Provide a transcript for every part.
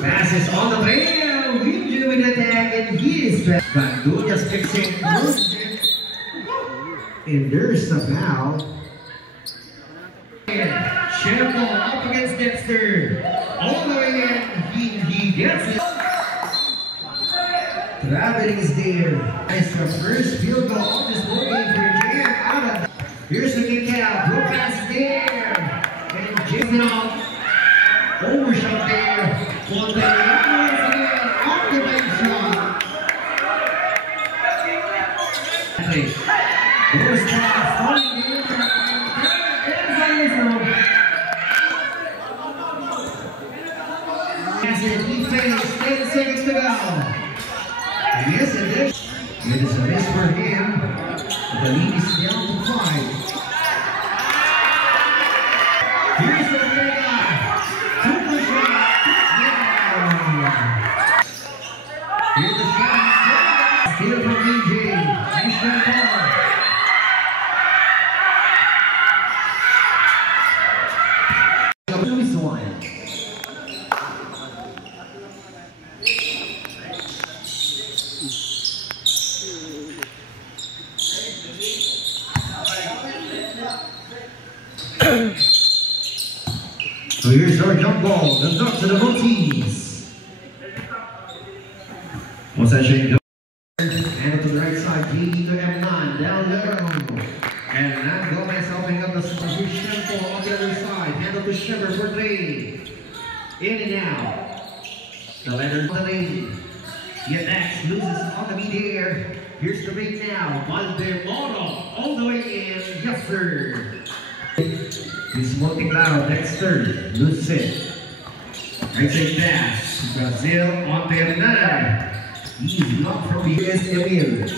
Passes on the rail. We do an attack and he is back. Ganduñas picks it. And there's the foul. Shamble up against Dexter. All the way in. He gets it. Traveling is there. It's the first field goal of this ball game for Jam Ada. Here's the kick out. Blue pass there. And Jason off. Overshot there. On the again. Off the bench shot. Goes down. Falling in. He finished 10 seconds to go. Yes, it is. It is a miss for him. The lead is down to 5. Here's the Omega. Super shot. Yeah. Here's the shot. Steal from DJ. Mission ball. Lose one. So here's our jump ball, the knock to the Maltese. What's that shake? And to the right side, JD to M9, down low. And now Gomez helping up the Shamble on the other side. Handle to Shiver for 3. In and out. The letter on the lane. Yet Max loses on the mid-air. Here's the ring now. Valdemono all the way in. Yes, sir. He's smoking loud. Dexter loses it. Right side pass. Brazil on the 9. He's not from the US Emil.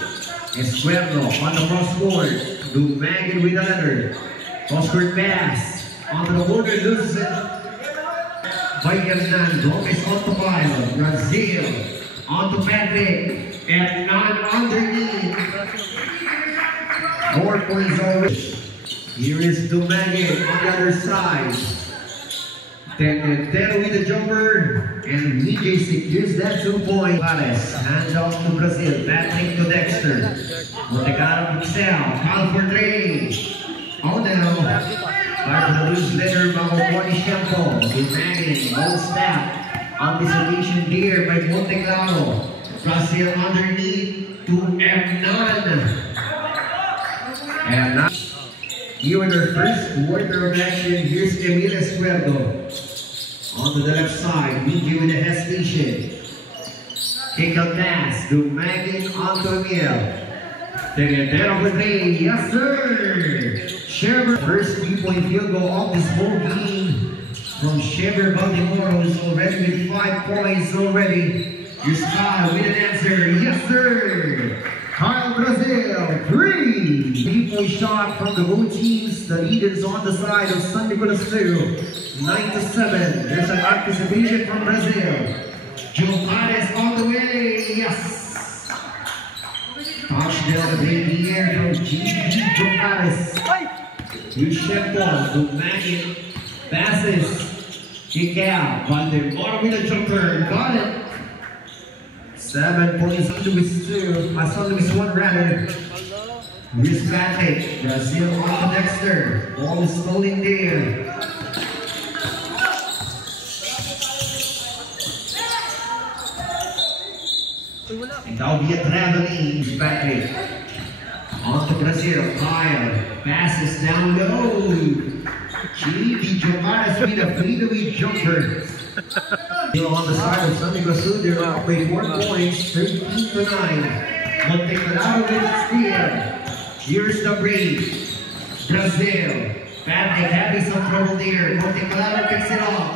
Escuerdo on the cross court. Dumagan with another. Cross court pass. Onto the border, loses it. By Hernan. Gomez on the pile. Brazil. Onto Patrick. And not underneath. 4 points already. Here is Dumagan on the other side. Tero with the jumper. And DJ secures that 2 point. Palace. Hands off to Brazil. Patrick to Dexter. Montegaro Pixel. Foul for 3. Oh no. Back to the loose letter. Mahokwani Shamble. Dumagan. No snap. On this occasion here by Montegaro. Brazil underneath to M9. And now, here in our first quarter of action, here's Emil Escuerdo. Onto the left side, BG with the hesitation. Kick out pass, Dumagan onto Emil. Tegetero with 3, yes sir! Shever, first 3-point field goal of this whole game from Shever Baltimore, who's already with 5 points already. Here's Kyle with an answer, yes sir! Kyle Brazil, 3! 3-point shot from the both teams. The lead is on the side of San Nicolas 2. 9-7. There's an anticipation from Brazil. Joe Pares on the way, yes! Touchdown in the air from GG Joe Pares. Here's Shamble, Dumagan passes. Kick out. Valdemono with a jumper. Got it. 7 points to his 2. I saw his 1 rather. Here's Patrick. Brazil on to Dexter. Ball is floating there. And that'll be a traveling. Patrick. On to Brazil. Kyle. Passes down low. JD Jomaras with a fadeaway jumper. Still on the side of San Nicolas, they're up by 4 points, 13-9. Montegaro with the steal. Here's the break. Brazil. Patrick having some trouble there. Montegaro picks it off.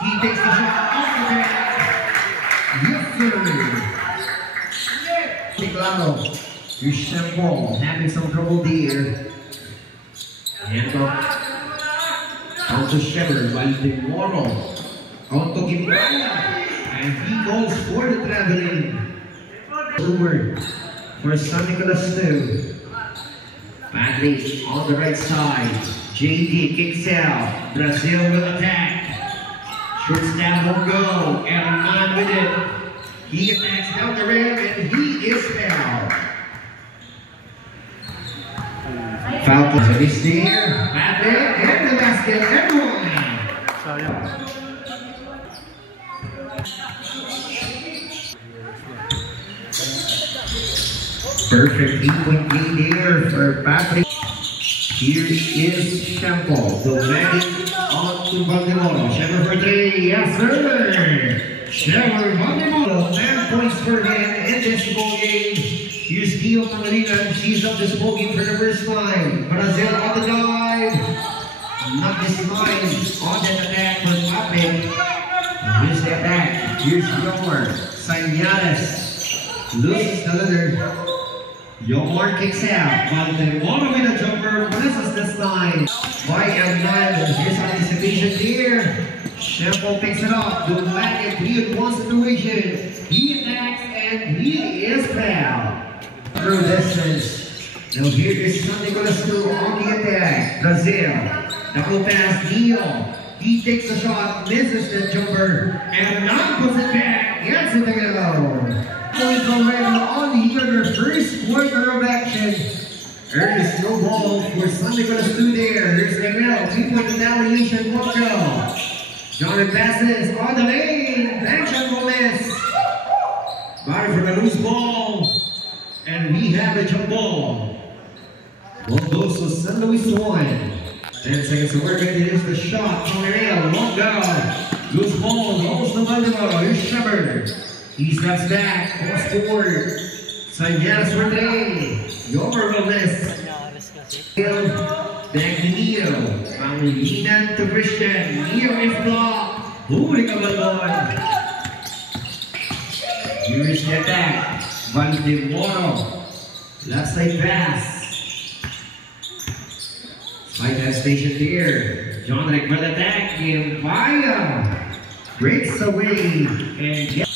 He takes the shot off the back. Yes, sir. Montegaro. Here's Shamble having some trouble there. And on to Shepherd by Demoro. On to Gibraltar, and he goes for the traveling. Over for San Nicolas 2. Patrick on the right side. JD kicks out. Brazil will attack. Short snap will go. And with it. He attacks down the rim and he is fouled. Foul to this there. Back there, and the basket, everyone. Perfect 3-point lead there for Patrick. Here is Shampoo. The landing on to Baltimore. Shepard for 3. Yes, sir. Shepard Baltimore. 10 points for him in this ball game. Here's Gio Pangilinan. She's up this ball game for the first time. Brazil on the dive. Not this time. On that attack for Patrick. Here's the attack. Here's Yomar. Sanyanes. Loses the leather. Yomar kicks out. Baltimore with a jumper. Misses this time. By M9. Here's anticipation here. Shampoo picks it up. The back in 3-on-1 situation. He attacks and he is fouled. Through distance. Now here is San Nicolas on the attack. Brazil. Double pass. Gio. He takes the shot. Misses the jumper. And now puts it back. Gets it to go. Points already on here, the first quarter of action. There's no ball for San Nicolas there. Here's the middle, 3-point retaliation, one go. Jonathan passes on the lane, Benjamin Gomez. Body for the loose ball. And we have a jump ball. Ball goes to San Luis 1. 10 seconds to work, and it is the shot from the rail, one go. Loose ball, goes to Baltimore, here's Shepard. He steps back, cross forward. Sanyanes for 3. Yomar will miss. Back to Neo. Pangilinan to Christian. Neo is blocked. Huli ka balon. Here is the attack. Baltimore. Left side pass. Spike that station there. John Rick for the attack. Empire breaks away and gets.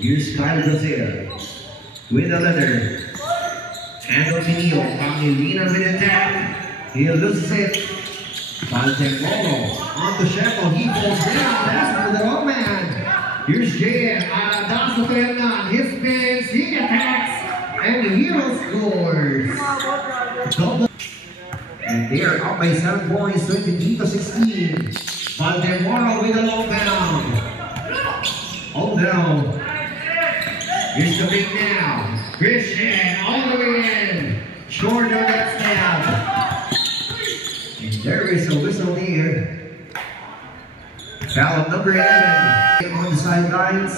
Here's Kyle Brazil with a leather. Antonio Pangilinan with attack. He loses it. Baltimore on the Shampoo. He falls down. That's for the wrong man. Here's Jay. Adasa Fernan. His spins. He attacks. And Hero scores. Double. And they are up by 7 points. 23-16. Baltimore with a long bound. Oh no. Here's the big now. Christian all the way in. Short on that snap. And there is a whistle here. Foul number 11. On the sidelines.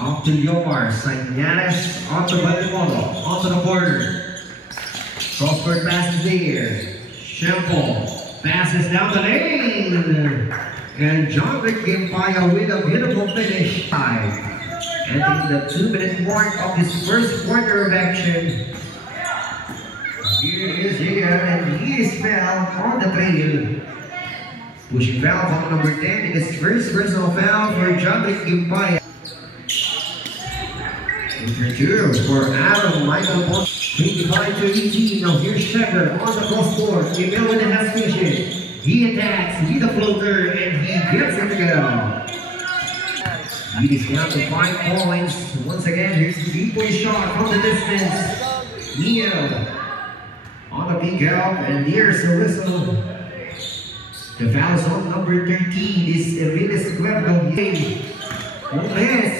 Off to Yomar. Sanyanes onto Baltimore. Onto the border. Crossword passes there. Shampoo passes down the lane. And John Rick Empire with a beautiful finish. And in the 2-minute mark of this first quarter of action, here is here, and he is fouled on the trail. Pushing foul on number 10 in his first personal foul for John Rick Empire. Number 2 for Adam Michael Bond. 25-18. Now here's Shepard on the cross court. Emil with the hesitation. He attacks with the floater and he gets it to go. He is down to 5 points. Once again, here's the 3-point shot from the distance. Neo on the big help, and here's the whistle. The foul's on number 13 is Elias Cuervo. Gomez.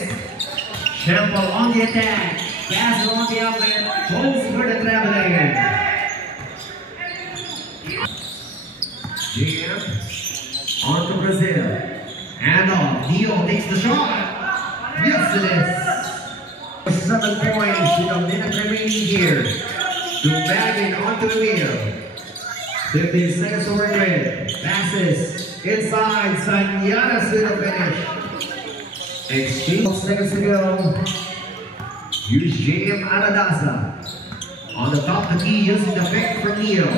Shampoo on the attack. Pass on the outlet. Goes for the traveling. Jam on to Brazil. And off. Neo takes the shot. Yes, it is. 7 points with a minute remaining here. To Baggin onto the wheel. 15 seconds to work with. Passes inside. Sanyanes with a finish. Exchange seconds to go. Here's JM Aladasa. On the top of the key using the fake from Neo.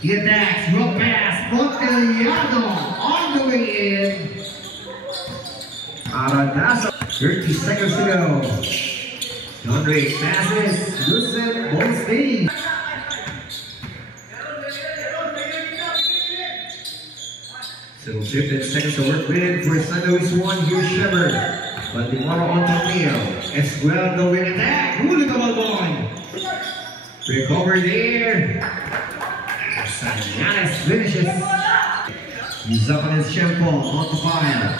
He attacks. Roll pass. Monteliano on the way in. Aladasa. 30 seconds to go. Andre passes. Lucid. Ball speed. So 15 seconds to work with for San Luis 1. Here's Shepard. But the water on Torneo. Escueldo with attack. Huli ka Balbon. Recover there. Sanyanes finishes. He's up on his shampoo. On the fire.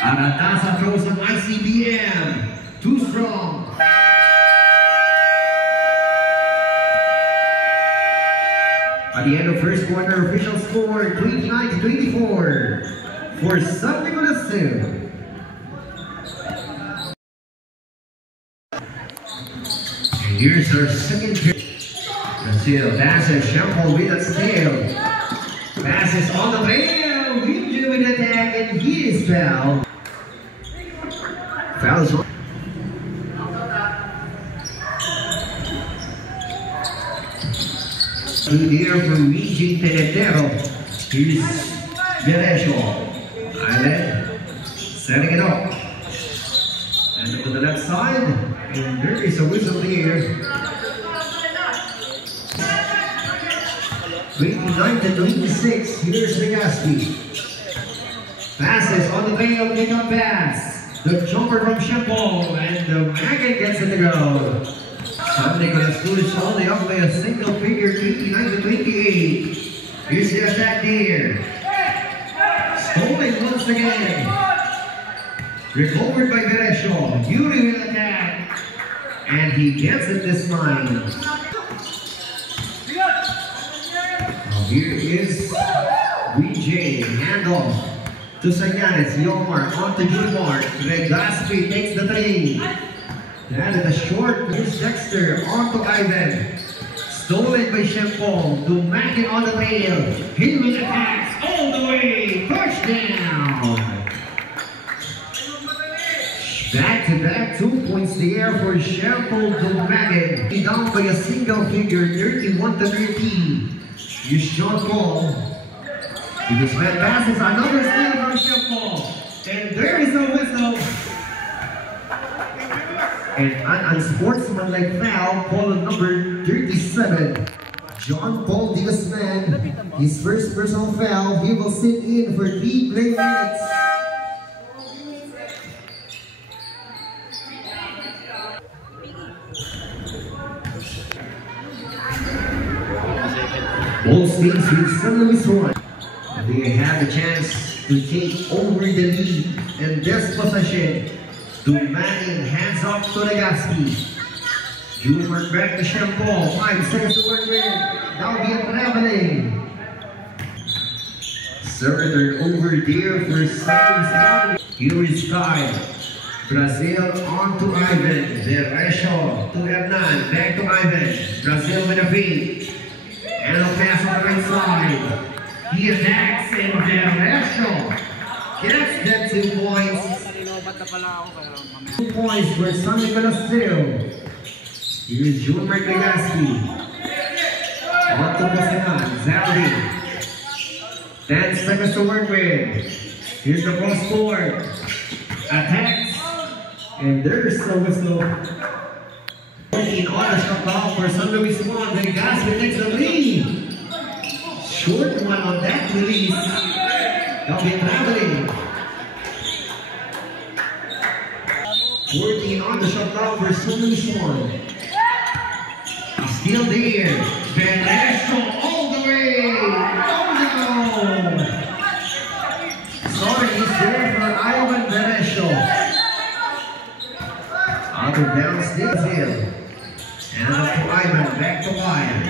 Aratasa throws an ICBM. Too strong. At the end of first quarter, official score 29-24 for San Nicolas Sil. And here's our second period. Brazil passes, Shampoo with a steal. Passes on the rail, Winju with an attack, and he is fouled. Fouls on. Here for Luigi Tenetero. Here's Derecho. Island setting it up. And to the left side. And there is a whistle here. 29-26. Here's Legaspi. Passes on the rail, pick up pass. The jumper from Shampoo. And the Maggot gets it to go. San Nicolas Sil only up by a single figure, 29-28. Here's the attack there. Stolen once again. Recovered by Beresho. Yuri will attack. And he gets it this time. Now here is VJ. Handoff to Sanyanes. Yomar on to Jumar. Legaspi takes the three. That is a short. Here's Dexter on to Ivan. Stolen by Shampoo to Mackin on the rail. He will attack all the way. Touchdown. Back-to-back 2 points the air for Shampoo to Mackin. Down by a single figure, 31-13. Here's John Paul. He just went passes. Another steal from Shampoo. And there is a whistle. And an unsportsmanlike foul called number 37. John Paul Diaz-Man, his first personal foul. He will sit in for 3 play minutes. Both teams with San Luis 1. They have a chance to take over the lead and this possession. To Manning, hands off to Legaspi. Jumar back to Shampoo. 5 seconds to work with. Now we are traveling. Surrender over there for San Luis. Here is Kyle. Brazil on to Ivan. Derecho to Hernan. Back to Ivan. Brazil with a feed. And a pass on the right side. He attacks and Derecho gets that 2 points. 2 points for San Nicolas Sil. Here's Jumar Legaspi. On to Bosinan. Zaldi. 10 seconds to work with. Here's the cross court. Attacks. And there's the whistle. 14 on the shot clock for San Luis 1. Legaspi takes the lead. Short one on that release. They'll be traveling. 14 on the shot clock for San Luis 1. Still there. Beresho all the way. Oh no! Sorry, he's there for Ivan Beresho. Out of bounds, Brazil. And up to Ivan, back to Ivan.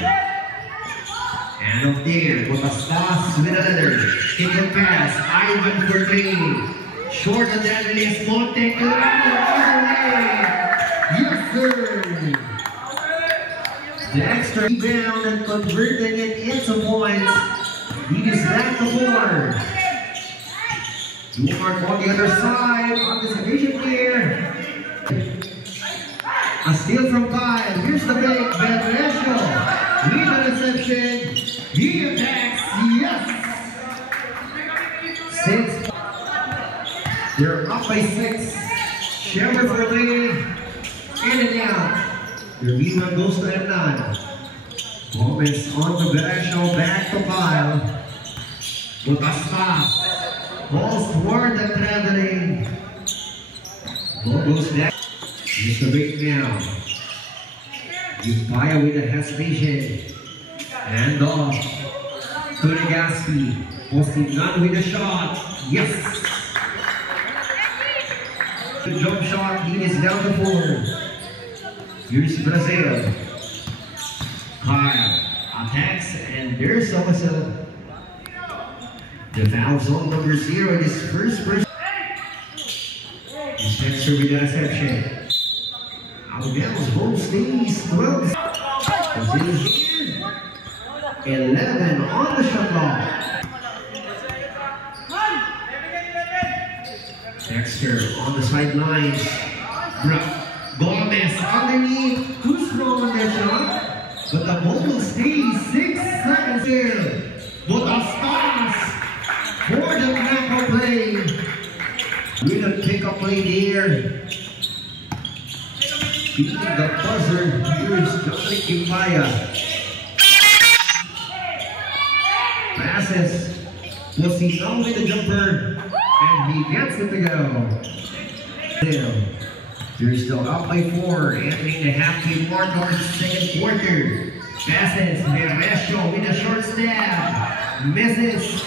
And up there, Butastas with another. Kick and pass. Ivan for 3. Short of that release, Monte to yes, sir. The extra rebound and converting it into points. He is back to 4. Jumar on the other side. On this occasion here. A steal from Kyle. Here's the break. Beresho. With the reception. He attacks. Yes. 6. They're up by 6. Shepard for 3. In and out. The rebound goes to Hernan. Moments on to Beresho. Back to Kyle. Butas pass. Balls toward the traveling. Ball goes back. Mr. Big now. You fire with the hesitation. Hand off to Legaspi. Posting none with the shot. Yes! The jump shot, he is down to 4. Here's Brazil. Kyle attacks, and there's a whistle. The foul zone number 0 is first person. Spencer with the reception. Alabama's home stays 12. Brazil is here. 11 on the shot clock. Dexter on the sidelines. Gomez underneath. Who's wrong on that shot? But the ball will stay 6 seconds here. Butas for the tackle play. With a pickup play there. Beating the buzzer. Here is Dominic Kimbaya. Passes. Pussy down with the jumper. And he gets it to go. They're still up by 4. Entering the halfway mark of the second quarter. Passes. Meresho with a short stab. Misses.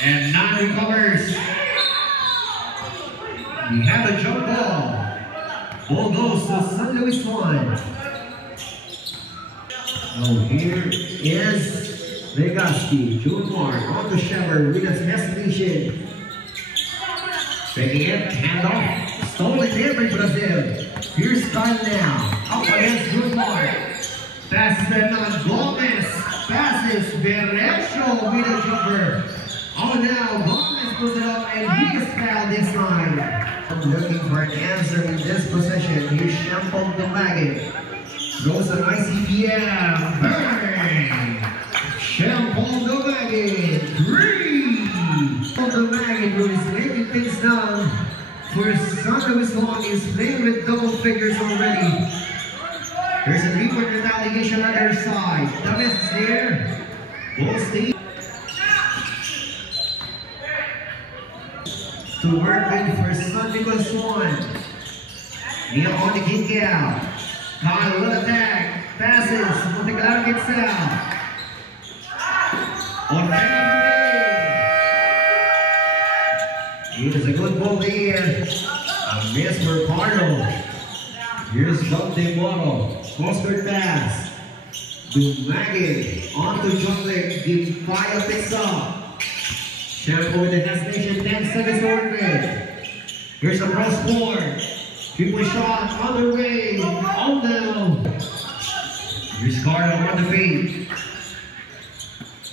And none recovers. We have a jump ball. Ball goes to San Luis one. Oh, here is Legaspi. June Mark on the shower with his hesitation. Taking it, hand off. Stolen there by Brazil. Here's Kyle now. Up against June Mark. Passes Fernand Gomez. Passes Meresho with a jumper. Oh, now Gomez puts it up and he is fouled this time. Looking for an answer in this position. Here's Shampoo the Maggot. Goes an ICBM. Bang! Shampoo the Maggot. 3! The Maggot who is laying things down for San Luis Long is playing with double figures already. There's a 3-point retaliation on their side. Davis is there. Ball stays. To work with for San Nicolas One. Neil on the kick out. Kyle will attack. Passes. Montecarlo gets out. On it is a good ball there. A miss for Pardo. Here's Montemoro. Crossword pass. Dumagin. On to Jungler. Kimbaya picks up. Shampoo with the hesitation, 10 seconds over it. Here's a cross court. 3-point shot on the way. On down. Here's Cardo on the feet.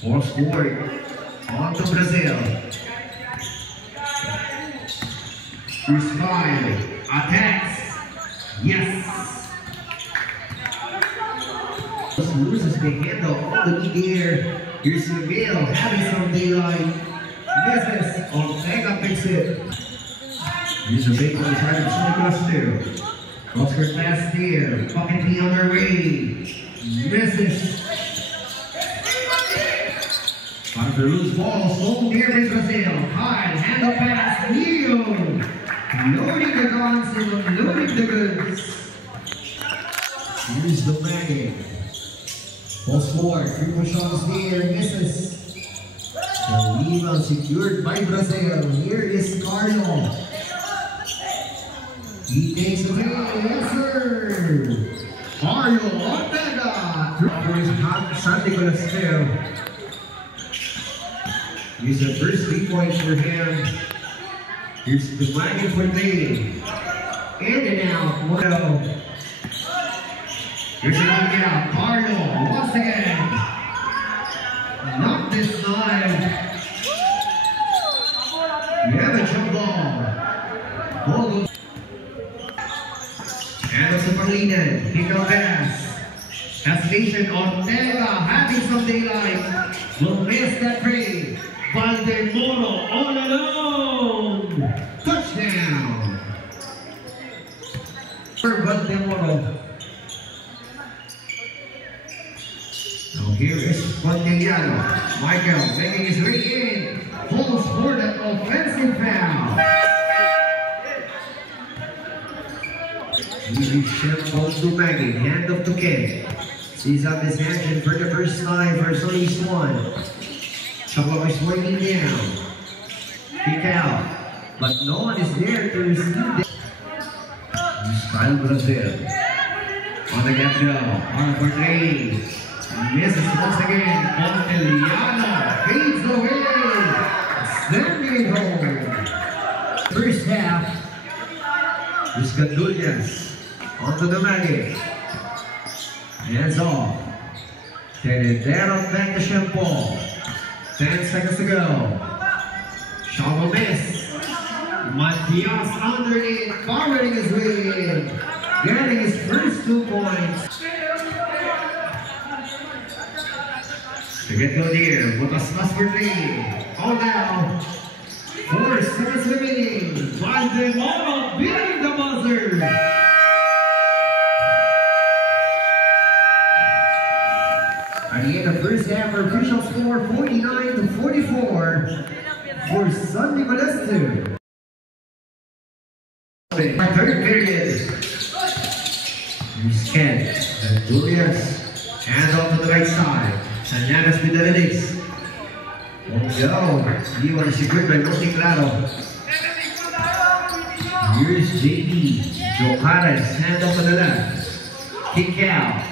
Cross court. On to Brazil. Here's Kyle. Attacks. Yes. Loses the handle on the mid-air. Here's Miguel having some daylight. Misses. Ortega picks it. Here's a big one trying to sneak us too. Oscar pass there. Pocket P on their way. Misses. On the loose ball. So near in Brazil. Kyle. Handle pass. Leo. Loading the guns and unloading the goods. Here's the Maggot. Post forward. 3-point shot is there. Misses. The rebound secured by Brazil. Here is Carlo. He takes the answer. Carlo Ortega. For his San Nicolas still. Here's the first 3 points for him. Here's the wagon for David. In and out. Well. Here's another out. Carlo once again. Not this time. We have a jump ball. Ball goes. Anderson Marlinen. Pick up pass. Hesitation. Ortega having some daylight. Will miss that play. Montemoro all alone. Touchdown. For Montemoro. Now here is Montemoro. Michael making his way in. Falls for that offensive foul. Shampoo to Maggie. Hand off to Ken. Sees up his action for the first time for Sunny Swan. Chamba is waiting down. Kick out. But no one is there to receive it. Kyle Brazil. On the gap go. On for three. Misses once again. Monteliano fades away. Sending it home. First half. Vizcandullas. Onto the Maggie. Hands off. Tenedero back to Shampoo. 10 seconds to go. Shot miss. Matias underneath, powering his way in, getting his first 2 points. To get to the air, Butas for 3. All now, 4 seconds remaining. Valdemoro beating the buzzer. At the end of first half, our official score 49-44 for San Nicolas 2. Third period. Here's Ken. And Julius. Hand off to the right side. Sanyanas with the release. Won't go. He was secured by Monte Claro. Here's JD. Jocares. Hand off to the left. Kick out.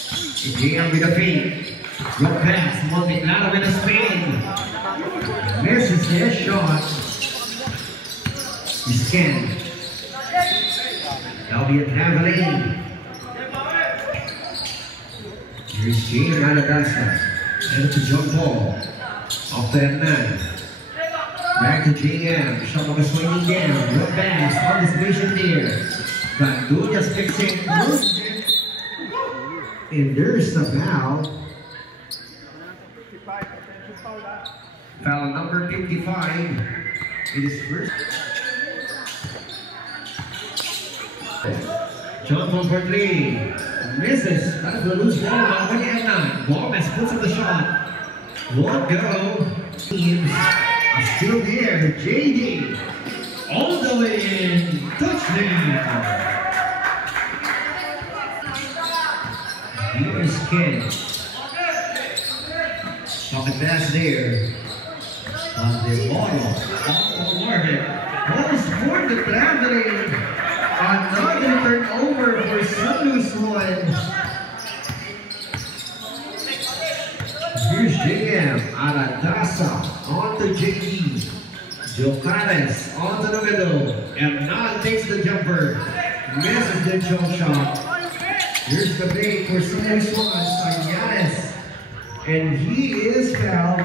JM with the feet. Good pass. Monte Claro with a spin. Misses his shot. Here's Ken. That'll be a traveling. Here's Jane Aladasa. And to John Paul. Off to Hernan. Back to JM. Shama swinging down. Good pass. On this mission there. Bandullas picks it. And there's the foul. Foul number 55. It is first. John Paul for 3. Misses. That's the loose ball. Gomez puts up the shot. Won't go. Teams are still there. JD. All the way in. Touchdown. Here's Ken. Pocket pass there. On the bottle. Off the market. Goes for the traveling. Another turnover for San Luis One. Here's JM. Aradasa. On to JD. Jocares. On to the middle. And now takes the jumper. Misses the jump shot. Here's the bait for San Luis One. Sanyanes. And he is fouled.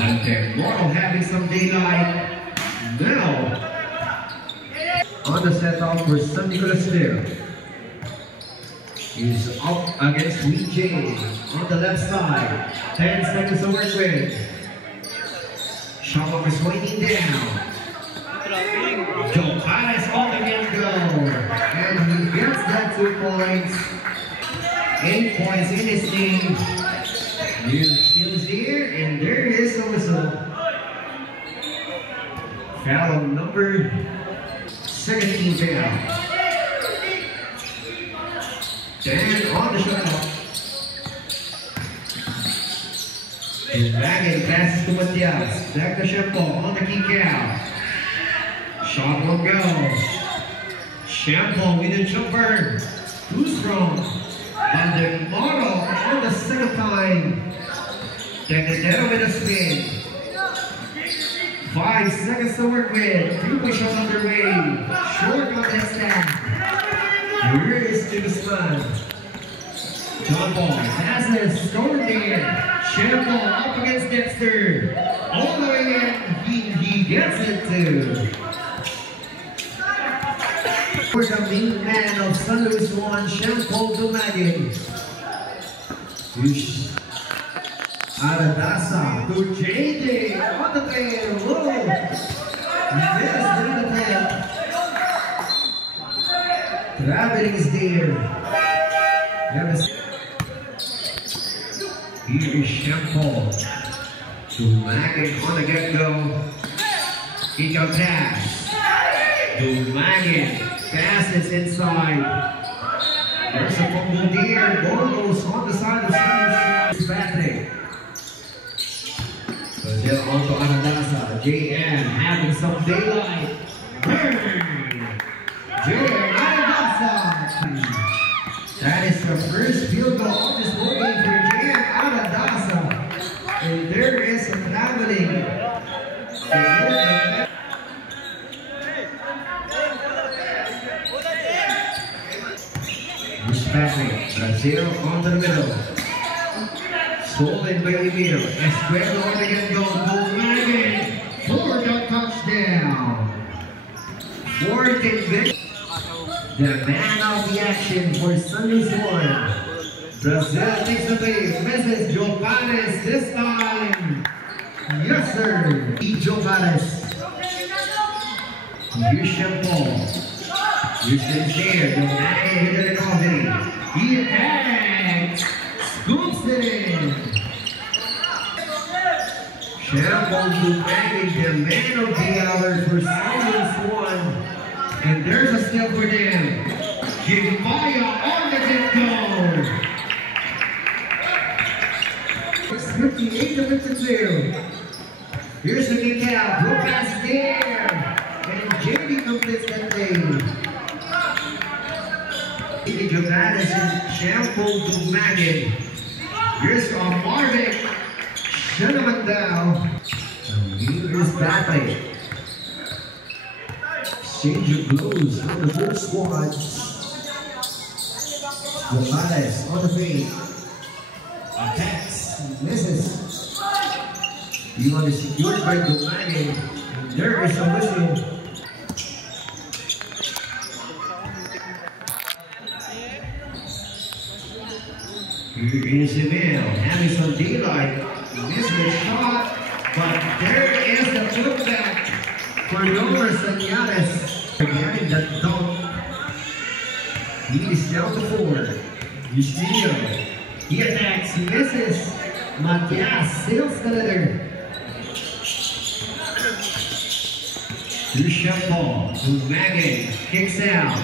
And Tecmoro having some daylight. Now, on the set off for San Nicolas there. He's up against Wee J on the left side. 10 seconds to work with. Shama is waiting down. Jocares on the game go. And he gets that 2 points. 8 points in his team. Here's Shields here, and there is a whistle. Foul number 17 down. Dan on the shot clock. And Dragon passes to Matias. Back to Shampoo on the kick out. Shot will go. Shampoo with a jumper. Too strong. Valdemoro on the second time. Tenedero with a spin. 5 seconds to work with. 2 shots underway. Short on that stand. Here is to the spun. John Paul passes. Scored there. Shampoo up against Dexter. All the way in. He gets it too. For the main man of San Luis One, Shampoo Dumaguin. Aradasa to JJ on the trail. Whoa! Missed in the tail. Traveling is there. Here is Shampoo. To Maggin on the get-go. Kick out pass. To Maggin. Passes inside. There's a fumble there. Ball goes on the side of Sanders. Patrick. Brazil onto Anadasa. JM having some daylight. JM Anadasa. That is the first field goal of this ball game for JM Anadasa. And there is a traveling. Patrick, Brazil on the middle. Stolen by Emil. Escuero on the get-go. Maggin for the touchdown. Fourth and good. The man of the action for Sunday's one. Brazil takes the lead. Misses Joe Pares this time. Yes, sir. Joe Pares. Here's Shampoo. Houston's there. The man hit the recovery. He attacks. Scoops it in. Shampoo to Maggin, the man of the hour for Sunday's one. And there's a steal for them. Jimaya on the get-go. It's 58-52. Here's the kick out. Blue pass there. And JD completes that thing. Jogadas and Shampoo to Maggin. Here's Marvin. Shanaman down. Here's Patrick. Change of blows from the full squad. Jogadas on the fade. Attacks. Misses. You want to secure by Maggin. There is a whistle. Here is Emil, having some daylight. Missed the shot, but there is the putback for Nomer Sanyares. Getting the dunk. He is down to 4. Justinio. He attacks, he misses. Matias sails the letter. To Shampoo, to Maggin, kicks out.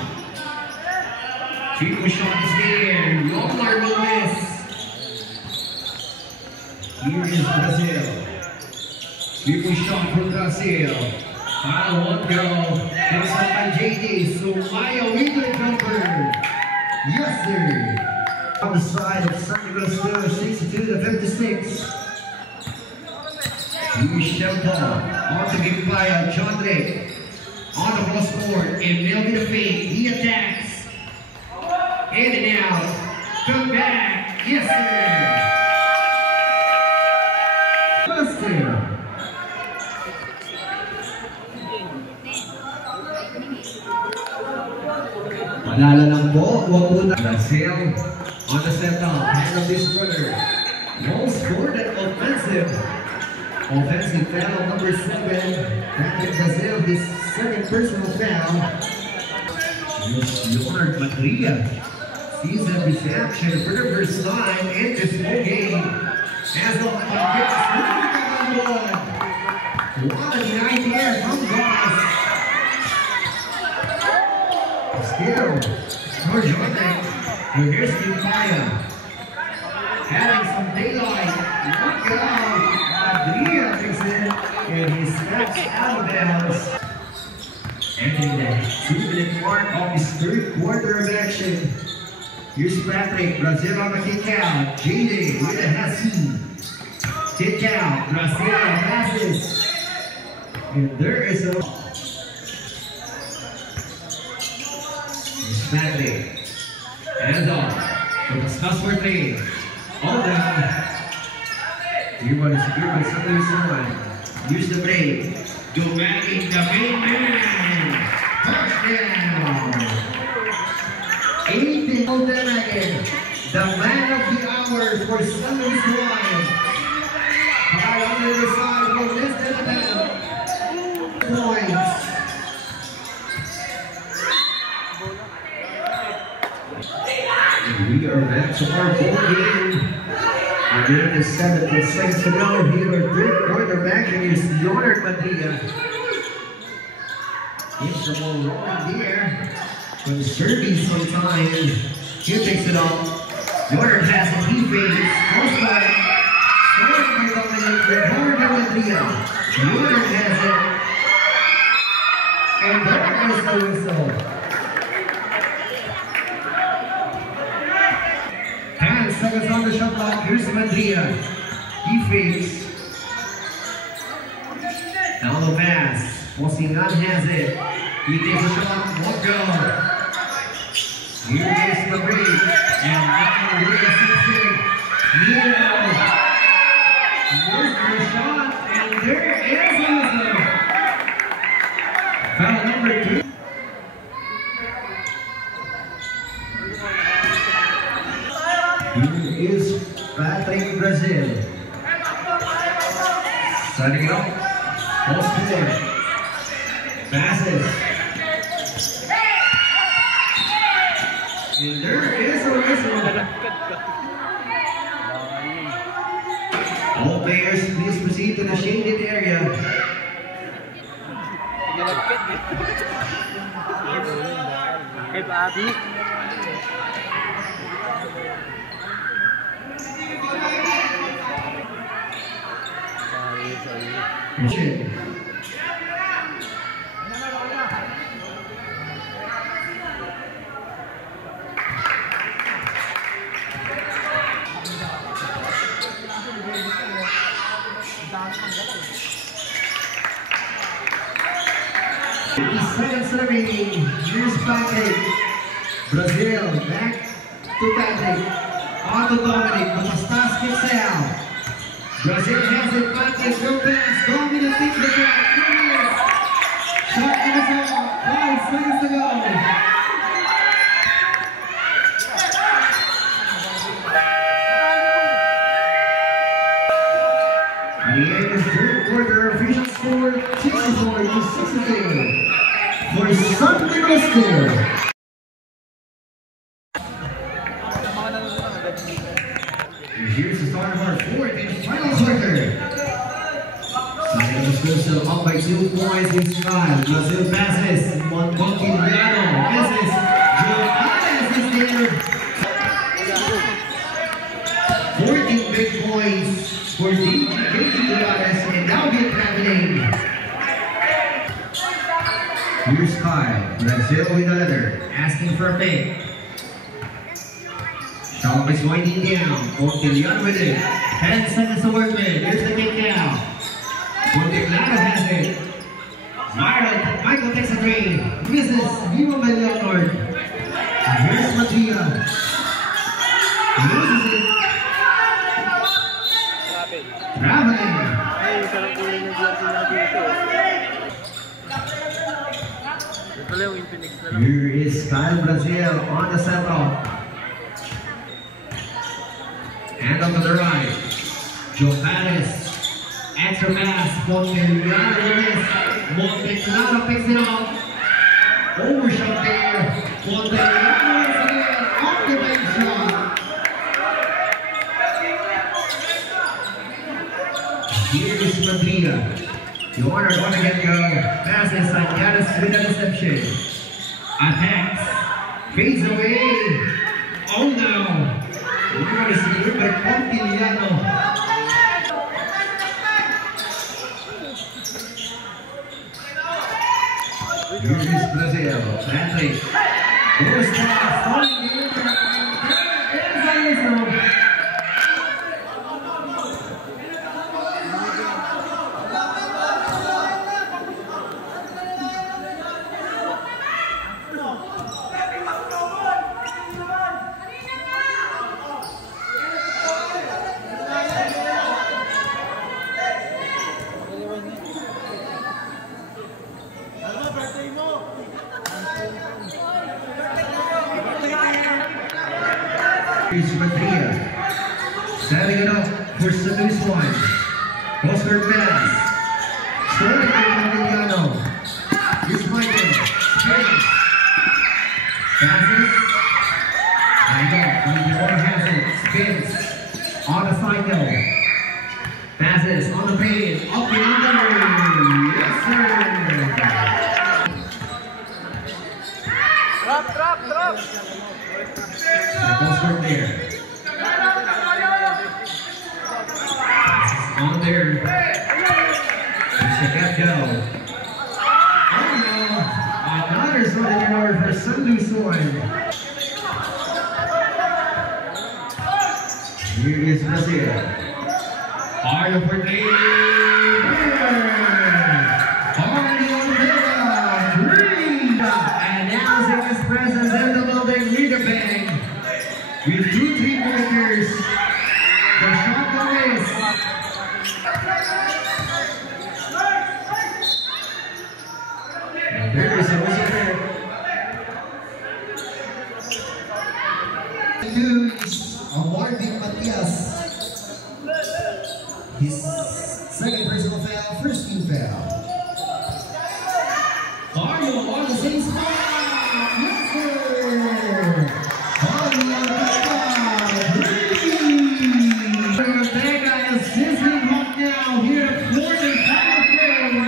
Triple shot is there. Lomar will miss. Here is Brazil. Triple shot for Brazil. Final one go. Picks up by JD. Sumaya with the jumper. Yes, sir. On the side of Sunnyvale Steelers, 62-56. Here's Shampoo. On to give by John Drake. On the cross court. Emil with the fake. He attacks. In and out. Come back. Yes, sir. Buster. Panala lang po. Huwag po na. Brazil on the setup. Hand of this quarter. Most scored and offensive. Offensive foul number 7. Patrick Brazil, his second personal foul. Leonard Madria. Season reception for the first time in this whole game. As of what a night here from Goss. Still, for Jordan. Here's Upaya. Having some daylight. Look out. Madria takes it. And he steps out of bounds. Ending the 2-minute mark of his third quarter of action. Here's Patrick, Brazil on the kick out. JD with a Hassi. Kick out, Brazil passes. And there is a... Here's Patrick. Hands off. For the Scottsburg play. All down. You want to secure by Sunday's one. Use the break. Maggin, the main man. Touchdown. 18 on the Maggin. The man of the hour for Sunday's one. High on the other side for less than about points. We are back There is 17 seconds to go here. Third quarterback is Leonard Madria. Gives the ball rolling there. From serving sometime. Here takes it off. Leonard has a key fade. Close by. Scoring by Dominic Leonard Madria. Leonard has it. And there is the whistle. 10 seconds on the shot clock. Here's Madria. He fakes. Now the pass. Mosingan has it. He takes a shot. One go. Here is the break. And now we're going to see Nero. Here's the shot. And there is a whistle. Foul number 2. Here is Patrick Brazil. Setting it up. Post forward. Passes. And there is a whistle. All players, please proceed to the shaded area. Hey, Bobby. Mission. Seconds remaining. Here's Patrick. Brazil back to Patrick. On to Dominic. Matastas kicks out. Brazil has it. Patrick no pass. Dominic takes the shot. Shot in the zone. 5 seconds to go. At the end of the third quarter, official score 64 to 62 for San Miguel. Here's the start of our fourth and final quarter. San Miguel still up by 2 points in style. Brazil passes. Montiliano misses. Johannes is there. 14 big points for DJ and now get happening. Here's Kyle. Brazil with a letter. Asking for a pick. Shot is winding down. Montiliano with it. 10 seconds to work with. Here's the kick now. Montiliano has it. Michael takes a three. Misses. Viva by Leonard. Here's Matria. Loses it. Traveling. Here is Kyle Brazil on the setup. And on to the right. Johannes. Extra pass. Montiliano picks it up. Overshot there. Montiliano is again on the bench shot. Here is Madria. The order on the get-go. Passes and Giannis with the reception. Attacks. Fades away. Oh no. We're going to see it by Montiliano. Here is Brazil. Patrick. Goes pass. Falling in. There is a whistle. Here's Madria. Setting it up for St. Louis Swine. Oscar pass. Stolen by Montiliano. Here's Michael. Spins. Passes. And then Montiliano has it. Spins. On the side note. Passes on the pace, up the under. Yes, sir. Drop. Poster there. On there. It's a gap go. Oh no. Another sort turnover for Sundu Soin. Here is Brazil. Arlo for game. Arlo Villa. Three. Announcing his presence in the building. Read the bang. With 2 3-pointers. The shot goes. There is a whistle there. Marvin Matias. His second personal foul, first team foul. Mario on the same spot. Yes, sir. Mario on the spot. Ortega is sizzling hot now here at Florida Power Frame.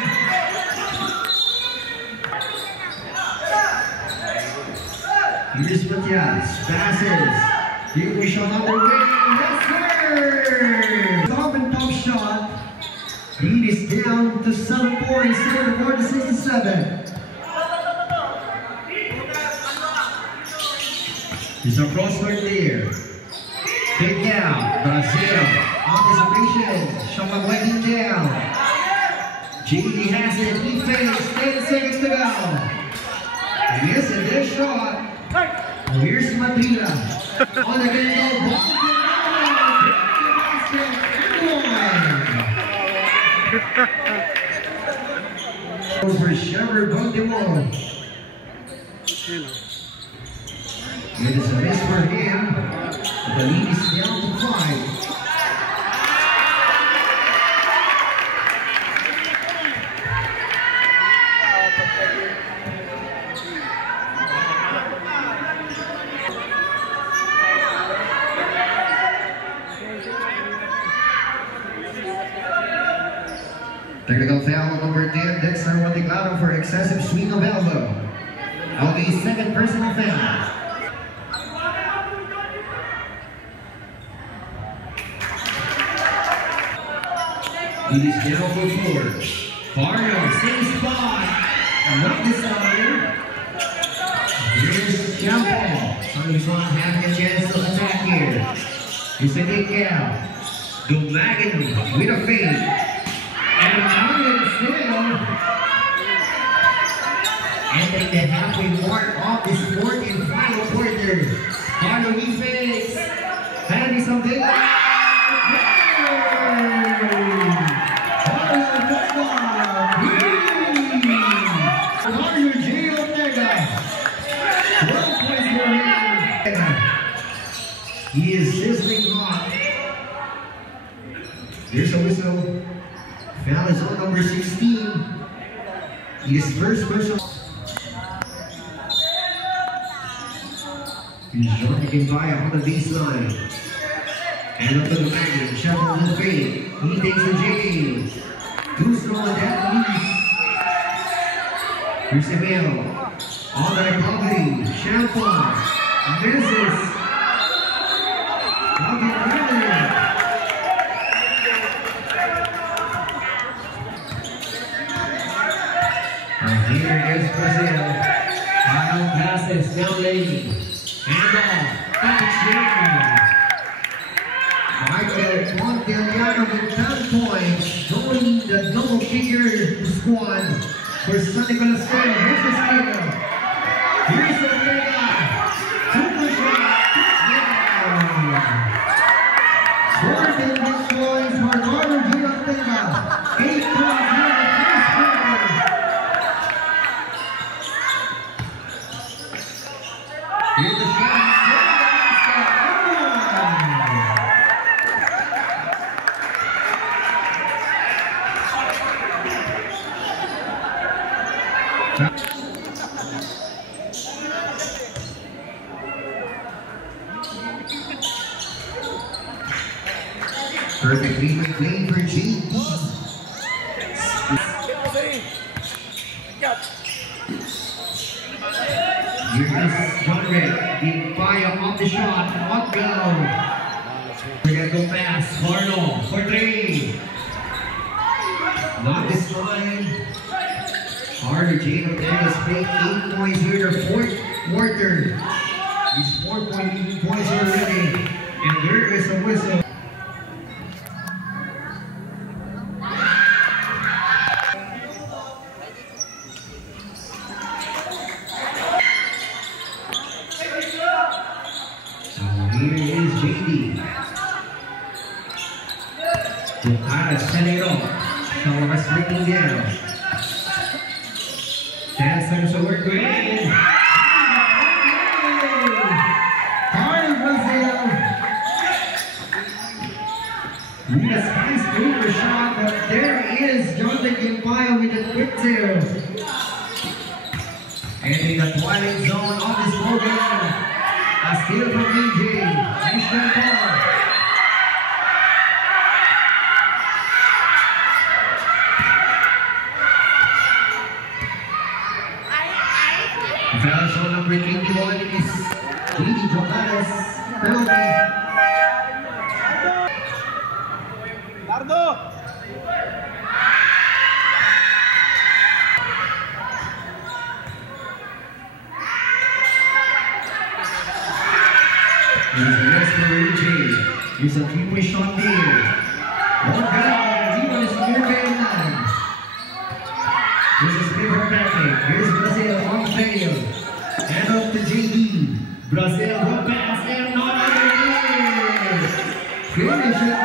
Here's Matias. Passes. Here we shot underway. Yes, sir. Top and top shot. Lead is down to 7 points. 74 to 67. He's a crosscourt there. Take down. Brazil. Anticipation. Shot clock winding down. JD has it. He fakes. 10 seconds to go. Yes, and their shot. Oh, here's Madrina. On the game, for Trevor Bondimon. It is a miss for him. The lead is down to 5. Technical foul on number 10, Dexter Monticlaro for excessive swing of elbow. That'll be his second personal foul. It is down for 4. Fargo, same spot. Not this time. Here's Champel. Sunshine having a chance to attack here. It's a kick out. Dumagan with a fade. And Marlon still entering the halfway mark of this fourth and final quarter. Marlon he fakes. Handy something. Marlon J. Ortega. 12 points for him. He is sizzling hot. Here's a whistle. Foul is on number 16. His first personal. He's jogging by on the baseline. And up to the magnet. Shuffle to the fade. He takes the J. Too strong at that release. Here's Emil. On the recovery. Champagne. Misses. Here is Brazil. Final passes down lane. And off. Michael Monteliano with 10 points. Joining the double figure squad for San Nicolas State. Here's the steal. Here's the Ortega. Super shot. Yeah. 14 points for Marlon J. Ortega. 8 points here in the first quarter. Here's the shot. Perfect Raymond playing for JD. Here is John Red. The fire off the shot. On go. We're gonna go fast. Carlo for 3. Not this time. Harder Jane Ortega's playing 8 points here in the fourth quarter. He's 4 points already. And there is a whistle. Here is JD. Johannes setting it up. Thomas breaking down. 10 seconds to work with. Carl Brazil. Need a skyscraper shot, but there is Jonathan Gimpayo with a quick two. And in the twilight zone of this program, a steal from DJ. Michelle Paul. Foul shot number 21 is Didi Johannes. Penalty. Nardo! Here's the rest for Uche. Here's a 3-point shot there. One down. Zero is moving. Here's a spin from Patrick. Here's Brazil on fail. And up to JD. Brazil one pass and not underneath. Finish it.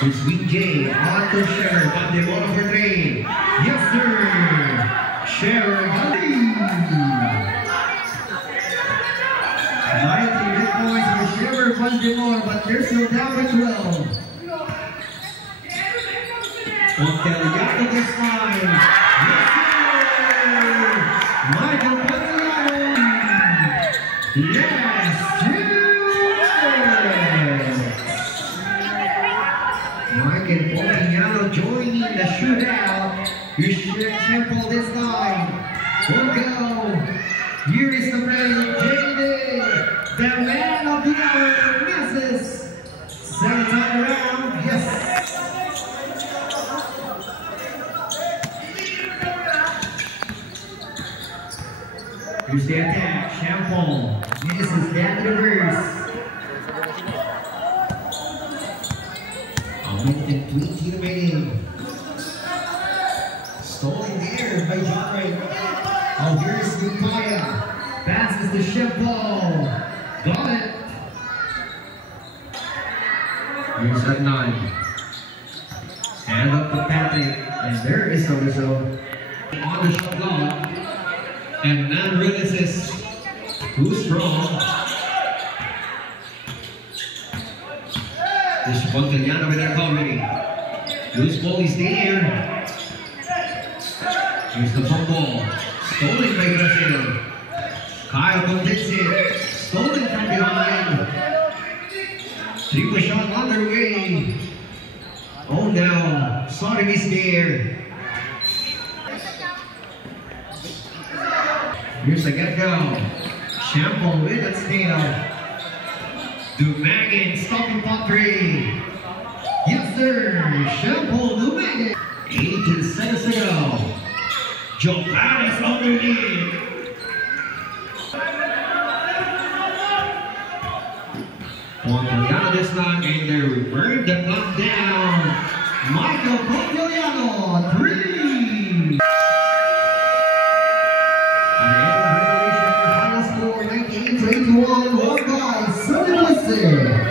Here's VJ on to Scherer. Got the ball for 3. Yes, sir. Scherer. 19 points for Scherer. Punch them more, but they're still down by 12. Monteliano this time. Yes, sir. Michael Monteliano. Yes, 2. Michael Monteliano joining the shootout. Here's Temple this time. We'll go. Here is the president, JD. The man of the hour misses. Second time around. Yes. Here's the attack, Champon. This is that reverse. A minute and 20 remaining. Stolen there by John Ray. Oh, here's Lukaya. Passes to Champon. Got it. Here's that 9. Hand up to Patrick. And there is a whistle. On the shot clock. And now releases who's strong. This Monteliano with their comedy. Loose ball is there. Here's the fumble. Stolen by Brazil. Kyle completes it. Stolen from behind. 3-point shot underway. Oh no. Sorry, is there. Here's the get-go. Champon with it still. Dumagan stopping for 3. Yes, sir. Champon, Dumagan. 18 seconds to go. Johannes underneath. Monteliano this time, and they burned the clock down. Michael Monteliano, 3. Final score 19-81, won by Sonny Liston.